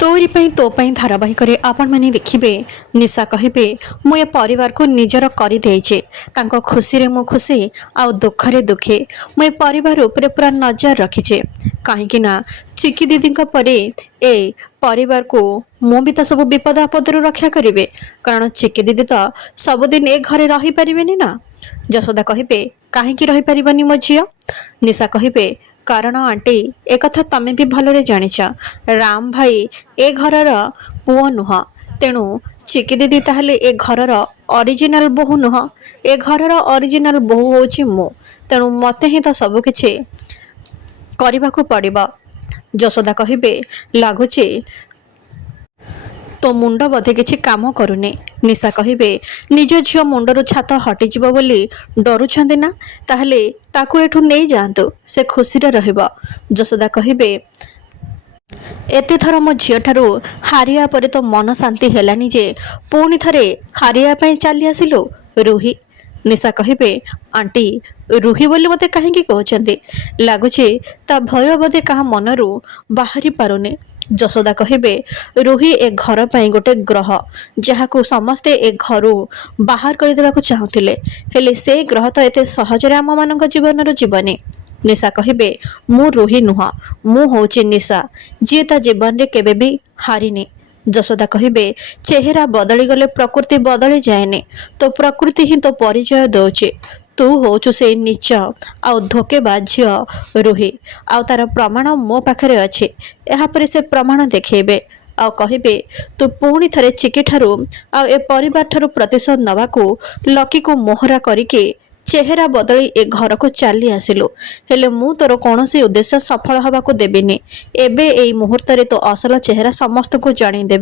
तोरी तो धारावाहिक आपण मैंने देखिए निशा कहे मु ए परिवार को निजर कर खुशी मु खुशी आउ दुखरे दुखे मु ए परिवार उपरे पूरा नजर रखीचे कहीं चिकी दीदी परे ए परिवार को मु भी तो सब विपद आपद रक्षा करेंगे कारण चिकी दीदी तो सबुदिन ए घरे रही पारे ना। यशोदा कहे कहीं रही मो झी। निशा कहे कारण आंटी एक कथा तमें भी भलरे जानिछ राम भाई ए घरर पुओ नुह तेणु चिकी दीदी ताहले ए घरर ओरिजिनल बोहू नुह ए घरर ओरिजिनल बोहू होची मु तेणु मते ही तो सब किछि करबाकू पड़िबो। यशोदा कहिबे लागुची तो मुंड बोधे किछि काम करूनी। निशा कहिबे निज झियो मुंडरू छात हटिଯିब बोली डरुछंदी ना ताहले ताकू एठू नहीं जातु से खुशी रहिबो। यशोदा कहिबे एते थर मो झियो ठारू हारिया परे तो मन शांति हेलानी जे पुणी थरे हारिया पई चली आसिलु रूही। निशा कहिबे आंटी रूही बोली मते कहीं कहउछंदी लागुची ता भय बोधे कहा मनरू बाहरी पारुनी। यशोदा कहिबे रूही ए घर पर गोटे ग्रह जहाकू समस्ते ए घरू बाहर करदेवाकू चाहुथिले हेले से ग्रह तो एते सहजरे आम मानक जीवन जीवनी। निशा कहिबे मु रूही नुह मु होची निशा जी ता जीवन रे केबे भी हारिनी। यशोदा कहिबे चेहरा बदली गले प्रकृति बदली जाएनी तो प्रकृति ही तो परिचय दौचे तू होचु से नीच आउ धोकेबाज झियो रूही आउ तार प्रमाण मो पाखरे अछि एहापरे से प्रमाण देखेबे आउ कहिबे तू पुणी थरे चिकी ठारू आउ ए परिवार ठारू प्रतिशोध नबाकू लकी को मोहरा करिके चेहरा बदली ए घर को चली आसिलु हेले मु तोर कौनसी उद्देश्य सफल हबाकू देबिनी एबे एई मुहूर्त रे तो असल चेहरा समस्त को जानी देबे।